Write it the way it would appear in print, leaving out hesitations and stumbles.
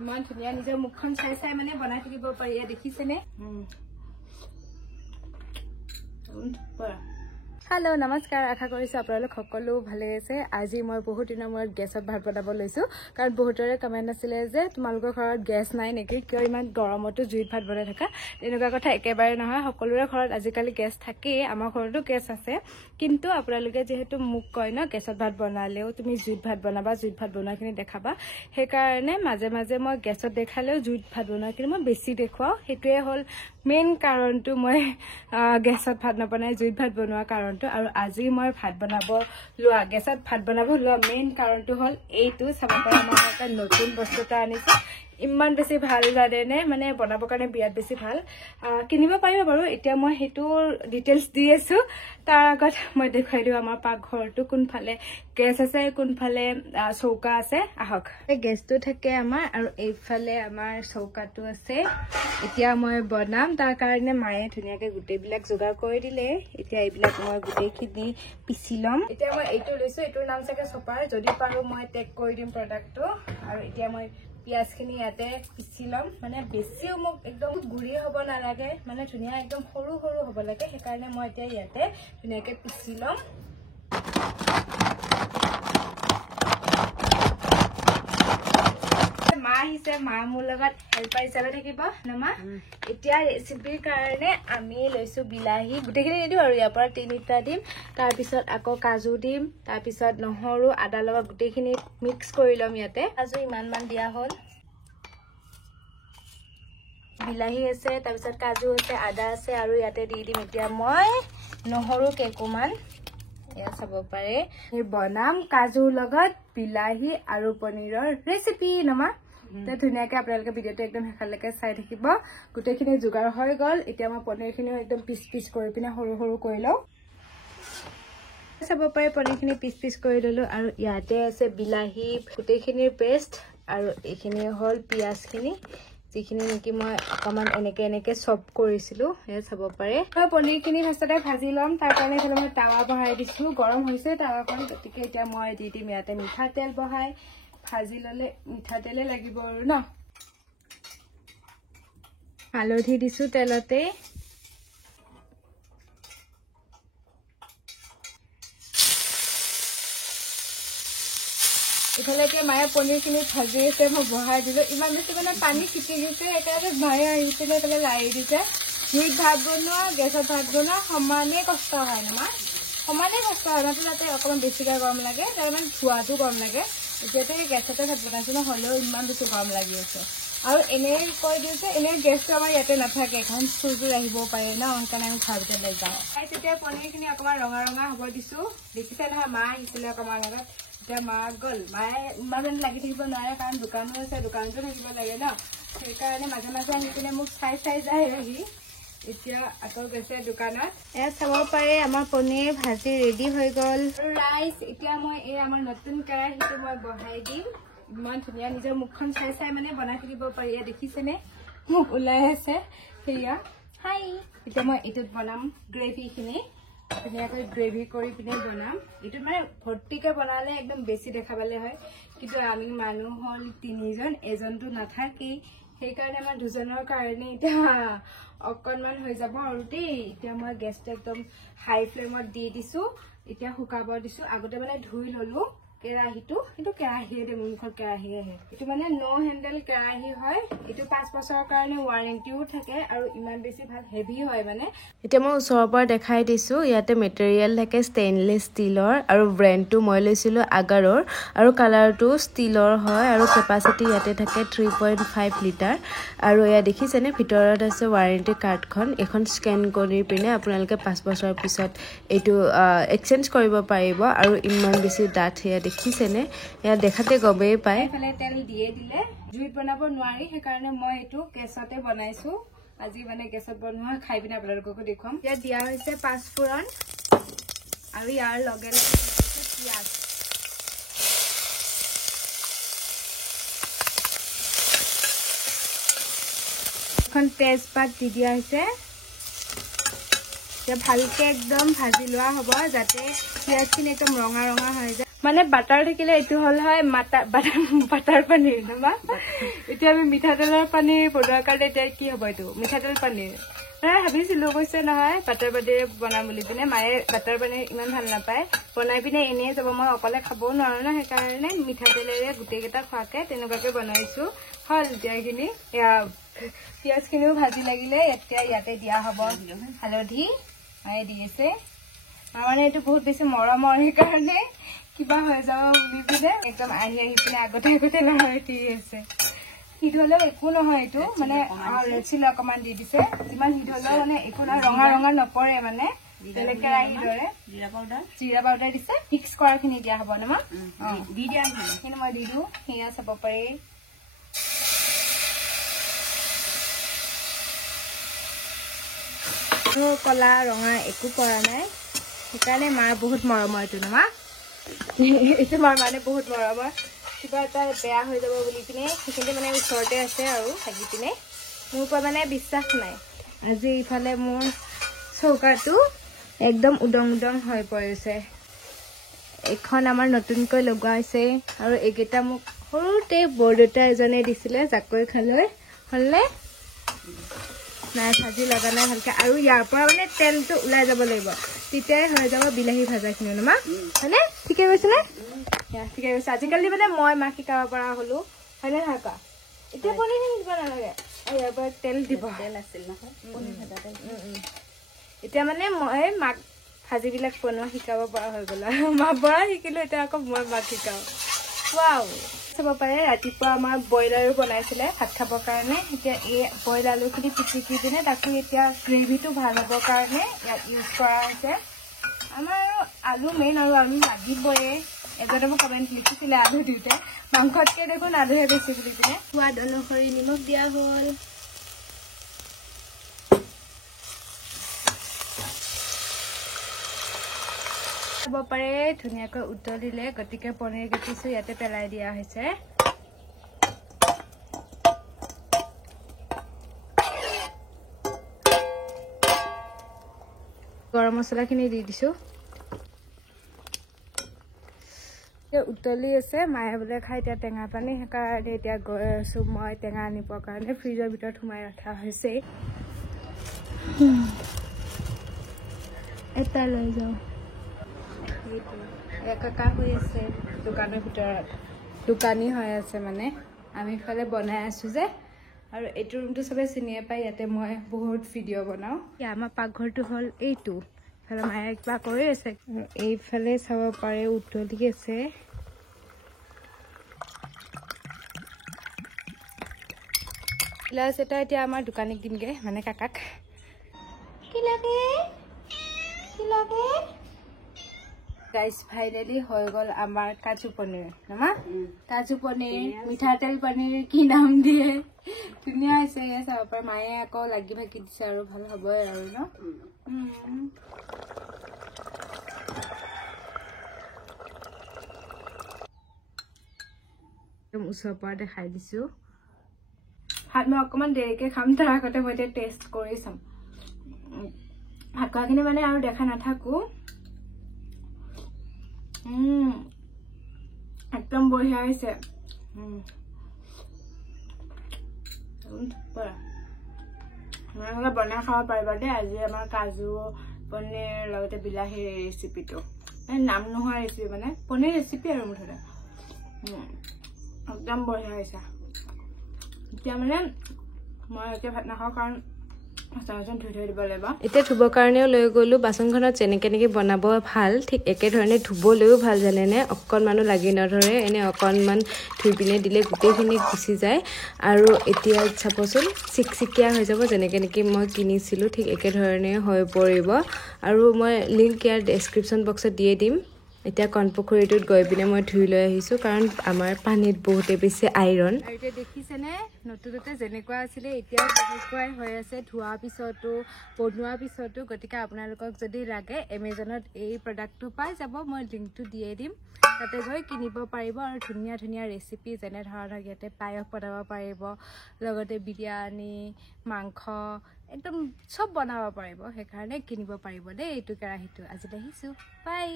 ইমান ধুনীয়া নিজৰ মুখখন চাই চাই মানে বনাই থাকিব পাৰি দেখিছেনে हेलो नमस्कार आशा কৰিছো আপোনালোক সকলো ভালে আছে আজি মই বহুত দিনৰ মূৰত গেছত ভাত বনাব লৈছো কাৰণ বহুতৰে কমেন্ট আছিল যে তোমালোকৰ ঘৰত গেছ নাই নেকি কিয় ইমান গৰমতো জুইত ভাত বনাই থাকা এনেকুৱা কথা একেবাৰে নহয় সকলোৰে ঘৰত আজিকালি গেছ থাকে আমাৰ ঘৰতো গেছ আছে কিন্তু আপোনালোকে যেহেতু মুক কয় ন গেছত ভাত বনালেও তুমি জুইত ভাত বনাবা জুইত ভাত বনাখিনি দেখাবা সেই কাৰণে মাজে মাজে মই গেছত দেখালেও জুইত ভাত বনাই কিন্তু মই বেছি দেখুৱাও হেতুৱে হল মেইন কাৰণটো মই গেছত ভাত নবনাই জুইত ভাত বনোৱা কাৰণটো আৰু আজি মই ভাত বনাব লোৱা গেছত ভাত বনাব লোৱা মেইন কাৰণটো হল এইটো চাব পৰা মই এটা নতুন বস্তুটা আনিছো ইমান বেছি ভাল জানেনে মানে বনাব কাৰণে বিৰাট বেছি ভাল কিনিব পাৰিব বাৰু এতিয়া মই হেতু ডিটেইলছ দি আছো তাৰ আগত মই দেখাই দিও আমাৰ পাকঘৰটো কোনফালে গেছ আছে কোনফালে চৌকা আছে আহক এই গেছটো থাকে আমাৰ আৰু এইফালে আমাৰ চৌকাটো আছে এতিয়া মই বনাম তাৰ কাৰণে মায়ে ধুনিয়াকে গুটেবিলাক যোগাৰ কৰি দিলে এতিয়া এইবিলাক মই গুটেখিনি পিছি লম এতিয়া মই এইটো লৈছো এইটোৰ নাম চাগে চপাৰ যদি পাৰো মই টেগ কৰি দিম প্ৰডাক্টটো আৰু এতিয়া মই পিয়াজ খিনি ইয়াতে পিছি লম মানে বেছিও মোক একদম গুৰি হ'ব নালাগে মানে ধুনিয়া একদম সৰু সৰু হ'ব লাগে সেই কাৰণে মই এতিয়া ইয়াতে ধুনিয়াকে পিছি লম মা হিসে মা মোৰ লগত হেল্পাৰ হিচাপে থাকিব নমা এতিয়া ৰেচিপিৰ কাৰণে আমি লৈছো বিলাহী গুটেখিনি দিও আৰু ইয়াৰ পৰা 3টা দিম তাৰ পিছত আকৌ কাজু দিম তাৰ পিছত নহৰু আদা লগত গুটেখিনি মিক্স কৰি লম ইয়াতে কাজু ইমান দিয়া হল বিলাহী আছে তাৰ পিছত কাজু আছে আদা আছে আৰু ইয়াতে দি দিম এতিয়া মই নহৰু কেকুমান এয়া চাব পাৰে এই বনাম কাজুৰ লগত বিলাহী আৰু পনীৰৰ ৰেচিপি নমা তে ধুনিয়াকে আপোনালোকে ভিডিওটো একদম হেখালৈকে চাই থাকিব গুটেখিনি যোগাৰ হৈ গল এতিয়া মই পনীৰখিনি একদম পিচ পিচ কৰি পিনে সৰু সৰু কৰি লও চাব পাৰে পনীৰখিনি পিচ পিচ কৰি ললো আৰু ইয়াতে আছে বিলাহী গুটেখিনিৰ পেষ্ট আৰু এইখিনি হল পিয়াজখিনি যিখিনি নেকি মই অকমান এনেকে চপ কৰিছিলো এ চাব পাৰে মই পনীৰখিনি ফাৰ্ষ্টতে ভাজি লম তাৰ কাৰণে এফালে মই তাৱা বহাই দিছো গৰম হৈছে তাৱাখন গতিকে এতিয়া মই দি দিম ইয়াতে মিঠা তেল বহাই ভাজি ললে মিঠা তেলে লাগিব আৰু ন হালধি দিছো তেলতে ইফালেকে মায়ে পনীৰখিনি ভাজি আছে মই বহাই দিলো ইমান বেছি মানে পানী ছিটি গৈছে একেবাৰে মায়ে আহিছিলে পেলাই লাৰি দিছে জুইত ভাত বনোৱা গেছত ভাত বনোৱা সমানে কষ্ট হয় না সমানে কষ্ট হয় না তাতে অকমান বেছিকে গৰম লাগে তাৰমানে ধোৱাটো গৰম লাগে এতিয়াতে গেছতে ভাত বনাইছো ন হলেও ইমান বেছি গৰম লাগি আছে আৰু এনে কৈ দিও যে এনে গেছটো আমাৰ ইয়াতে নাথাকে এখন চুৰজুৰ আহিব পাৰে ন সেইকাৰণে আমি ভালকে লৈ যাওঁ তেতিয়া পনীৰখিনি অকমান ৰঙা ৰঙা হ'ব দিছো দেখিছে নহয় মা আহিছিলে অকমান আগত এতিয়া মা গল মায়ে ইমান লাগি থাকিব নোৱাৰে কাৰণ দোকানো আছে দোকানতো থাকিব লাগে ন সেইকাৰণে মাজে মাজে আহি পিনে মোক চাই যায় আহি এতিয়া আকৌ গৈছে দোকানত এয়া চাব পাৰে আমাৰ পনীৰ ভাজি ৰেডি হৈ গল ৰাইচ এতিয়া মই এই আমাৰ নতুন কেৰাহীটো মই বহাই দিম ইমান ধুনীয়া নিজৰ মুখখন চাই চাই মানে বনাই থাকিব পাৰি দেখিছেনে মুখ ওলাই আছে সেয়া হাই এতিয়া মই এইটোত বনাম গ্ৰেভিখিনি ধুনীয়াকৈ গ্ৰেভি কৰি পিনে বনাম এইটো মানে ভৰ্তিকে বনালে একদম বেছি দেখাবলে হয় কিন্তু আমি মানুহ হল 3জন এজনটো নাথাকেই সেইকাৰণে আমাৰ দুজনৰ কাৰণে এতিয়া অকণমান হৈ যাব আৰু দেই এতিয়া মই গেছটো একদম হাই ফ্লেমত দি দিছো এতিয়া শুকাব দিছো আগতে মানে ধুই ললো কেৰাহীটো কিন্তু কেৰাহীয়ে দে মুখৰ কেৰাহী আহে এইটো মানে নো হেণ্ডেল কেৰাহী হয় এইটো 5 বছৰৰ কাৰণে ওয়াৰেন্টিও থাকে আৰু ইমান বেছি ভাল হেভি হয় মানে এতিয়া মই ওচৰৰ পৰা দেখাই দিছো ইয়াতে মেটেৰিয়েল থাকে ষ্টেইনলেছ ষ্টীলৰ আৰু ব্ৰেণ্ডটো মই লৈছিলো আগাৰৰ আৰু কালাৰটো ষ্টীলৰ হয় আৰু কেপাসিটি ইয়াতে থাকে 3.5 লিটাৰ আৰু এয়া দেখিছেনে ভিতৰত আছে ওয়াৰেন্টি কাৰ্ডখন এখন স্কেন কৰি পিনে আপোনালোকে 5 বছৰৰ পিছত এইটো এক্সচেঞ্জ কৰিব পাৰিব আৰু ইমান বেছি ডাঠ দেখিছেনে এয়া দেখাতে গবেই পায় এফালে তেল দিয়ে দিলে জুইত বনাব নোৱাৰি সেইকাৰণে মই এইটো গেছতে বনাইছো আজি মানে গেছত বনোৱা খাই পিনে আপোনালোককো দেখুৱাম এতিয়া দিয়া হৈছে 5 ফুৰণ আৰু ইয়াৰ লগে লগে পিয়াজ এখন তেজপাত দি দিয়া হৈছে এতিয়া ভালকে একদম ভাজি লোৱা হ'ব যাতে পিয়াজখিনি একদম ৰঙা ৰঙা হৈ যায় মানে বাটাৰ থাকিলে এইটো হল হয় বাটাৰ পনীৰ নবা এতিয়া আমি মিঠাতেলৰ পনীৰ বনোৱাৰ কাৰণে এতিয়া কি হ'ব এইটো মিঠাতেল পনীৰ ভাবিছিলো কৈছে নহয় বাটাৰ পনীৰ বনাম বুলি পিনে মায়ে বাটাৰ পনীৰ ইমান ভাল নাপায় বনাই পিনে এনেই যাব মই অকলে খাবও নোৱাৰো ন সেইকাৰণে মিঠাতেলেৰে গোটেইকেইটা খোৱাকে তেনেকুৱাকে বনাইছো হল এতিয়াখিনি পিঁয়াজখিনিও ভাজি লাগিলে এতিয়া ইয়াতে দিয়া হ'ব হালধি মায়ে দি আছে মানে এইটো বহুত বেছি মৰমৰ সেইকাৰণে কিবা হৈ যাব বুলি পিনে একদম আহি পিনে আগতে নহয় ঠিক আছে হিট হলেও একো নহয় এইটো মানে ৰেড চিলি অকমান দি দিছে যিমান হিট হলেও মানে একো নহয় ৰঙা নপৰে মানে বেলেগ কেৰাহীৰ দৰে জিৰা পাউডাৰ দিছে মিক্স কৰাখিনি দিয়া হ'ব ন মা দি দিয়া সেইখিনি মই দি দিওঁ সেয়া চাব পাৰি কলা ৰঙা একো কৰা নাই সেইকাৰণে মাৰ বহুত মৰমৰ এইটো ন মা এইটো মাৰ মানে বহুত মৰমৰ কিবা এটা বেয়া হৈ যাব বুলি পিনে সেইখিনি মানে ওচৰতে আছে আৰু থাকি পিনে মোৰ পৰা মানে বিশ্বাস নাই আজি ইফালে মোৰ চৌকাটো একদম উদং হৈ পৰিছে এখন আমাৰ নতুনকৈ লগোৱা হৈছে আৰু এইকেইটা মোক সৰুতে বৰদেউতা এজনে দিছিলে জাকৈ খালৈ হলনে নাই ভাজি লগা নাই ভালকে আৰু ইয়াৰ পৰা মানে তেলটো ওলাই যাব লাগিব তেতিয়াই হৈ যাব বিলাহী ভাজাখিনি ন মা হয়নে ঠিকে কৈছে নে ঠিকে কৈছে আজিকালি মানে মই মাক শিকাব পৰা হলো হয়নে নহয় কোৱা এতিয়া পনীৰ দিব নালাগে ইয়াৰ পৰা তেল দিব তেল আছিল নহয় এতিয়া মানে মই মাক ভাজিবিলাক বনোৱা শিকাব পৰা হৈ গ'ল আৰু মাৰ পৰা শিকিলো এতিয়া আকৌ মই মাক শিকাওঁ ৱাও চাব পাৰে ৰাতিপুৱা আমাৰ বইল আলু বনাইছিলে ভাত খাবৰ কাৰণে এতিয়া এই বইল আলুখিনি পিটিকি পিনে তাকো এতিয়া গ্ৰেভিটো ভাল হ'বৰ কাৰণে ইয়াত ইউজ কৰা হৈছে আমাৰ আলু মেইন আৰু আলু লাগিবয়ে এজনে মোক কমেণ্ট লিখিছিলে আলু দিওঁতে মাংসতকৈ দেখোন আলুহে বেছি বুলি পিনে সোৱাদ অনুসৰি নিমখ দিয়া হ'ল খাব পাৰে ধুনীয়াকৈ উতলিলে গতিকে পনীৰ কেইপিছো ইয়াতে পেলাই দিয়া হৈছে গৰম মছলাখিনি দি দিছো উতলি আছে মায়ে বোলে খাই এতিয়া টেঙা পানী সেইকাৰণে এতিয়া গৈ আছো মই টেঙা আনিবৰ কাৰণে ফ্ৰিজৰ ভিতৰত সোমাই ৰখা হৈছে এটা লৈ যাওঁ কাকা হৈ আছে দোকানৰ ভিতৰত দোকানী হৈ আছে মানে আমি ইফালে বনাই আছো যে আৰু এইটো ৰুমটো চবে চিনিয়ে পায় ইয়াতে মই বহুত ভিডিঅ' বনাওঁ আমাৰ পাকঘৰটো হ'ল এইটো ইফালে মায়ে কিবা কৰি আছে এইফালে চাব পাৰে উতলি আছে গ্লাছ এটা এতিয়া আমাৰ দোকানীক দিমগে মানে কাকাক কি লাগে গাইস ফাইনালি হৈ গ'ল আমাৰ কাজু পনীৰ নমা কাজু পনীৰ মিঠাতেল পনীৰ কি নাম দিয়ে ধুনীয়া হৈছে চাব পাৰে মায়ে আকৌ লাগি ভাগি দিছে আৰু ভাল হ'বই আৰু ন একদম ওচৰৰ পৰা দেখাই দিছো ভাত মই অকণমান দেৰিকে খাম তাৰ আগতে মই এতিয়া টেষ্ট কৰি চাম ভাত খোৱাখিনি মানে আৰু দেখা নাথাকো একদম বঢ়িয়া হৈছে বনাই খাব পাৰিবা দেই আজি আমাৰ কাজু পনীৰ লগতে বিলাহীৰ ৰেচিপিটো নাম নোহোৱা ৰেচিপি মানে পনীৰ ৰেচিপি আৰু মুঠতে একদম বঢ়িয়া হৈছে এতিয়া মানে মই এতিয়া ভাত নাখাওঁ কাৰণ এতিয়া ধুবৰ কাৰণেও লৈ গ'লো বাচনখনত যেনেকৈ বনাব ভাল ঠিক একেধৰণে ধুবলৈও ভাল জানেনে অকণমানো লাগি নধৰে এনে অকণমান ধুই পিনে দিলে গোটেইখিনি গুচি যায় আৰু এতিয়া চাবচোন চিকচিকীয়া হৈ যাব যেনেকৈ মই কিনিছিলোঁ ঠিক একেধৰণে হৈ পৰিব আৰু মই লিংক ইয়াৰ ডেছক্ৰিপশ্যন বক্সত দিয়ে দিম এতিয়া কণপুখুৰীটোত গৈ পিনে মই ধুই লৈ আহিছোঁ কাৰণ আমাৰ পানীত বহুতে বেছি আইৰণ আৰু এতিয়া দেখিছেনে নতুনতে যেনেকুৱা আছিলে এতিয়া তেনেকুৱাই হৈ আছে ধোৱাৰ পিছতো বনোৱাৰ পিছতো গতিকে আপোনালোকক যদি লাগে এমেজনত এই প্ৰডাক্টটো পাই যাব মই লিংকটো দিয়ে দিম তাতে গৈ কিনিব পাৰিব আৰু ধুনীয়া ধুনীয়া ৰেচিপি যেনে ধৰণৰ ইয়াতে পায়স বনাব পাৰিব লগতে বিৰিয়ানী মাংস একদম চব বনাব পাৰিব সেইকাৰণে কিনিব পাৰিব দেই এইটো কেৰাহীটো আজি দেখিছোঁ বাই